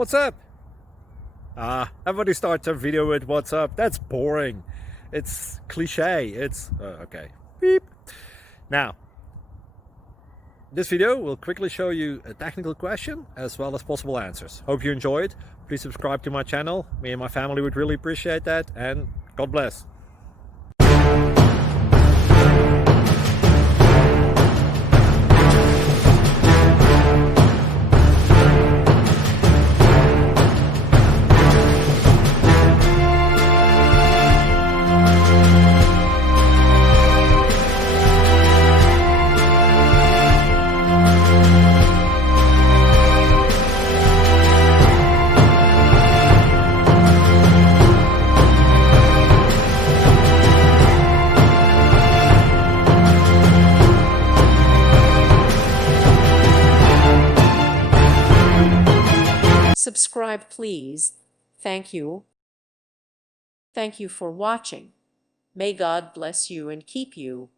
What's up? Everybody starts a video with what's up. That's boring. It's cliche. It's okay. Beep. Now, this video will quickly show you a technical question as well as possible answers. Hope you enjoyed. Please subscribe to my channel. Me and my family would really appreciate that, and God bless. Subscribe, please. Thank you. Thank you for watching. May God bless you and keep you.